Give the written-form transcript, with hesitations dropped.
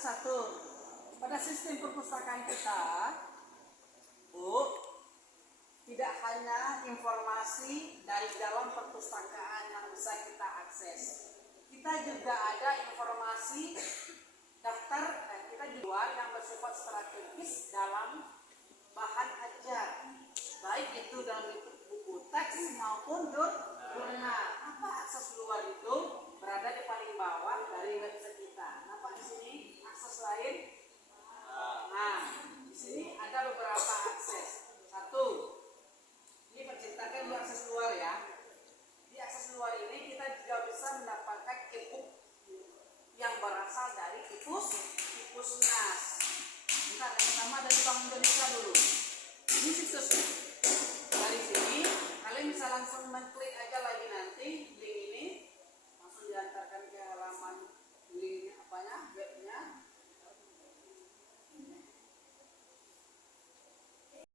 satu. Pada sistem perpustakaan kita, Bu, tidak hanya informasi dari dalam perpustakaan yang bisa kita akses. Kita juga ada informasi daftar kita juga yang bersifat strategis dalam bahan ajar, baik itu dalam bentuk buku teks maupun jurnal. Apa akses luar itu berada di paling bawah dari website kita. Nampak di sini akses lain. Nah, di sini ada beberapa akses. Satu, ini percetakan di akses luar ya. Di akses luar ini kita juga bisa mendapatkan e-book yang berasal dari Ipusnas. Bentar, yang pertama dari Bank Indonesia.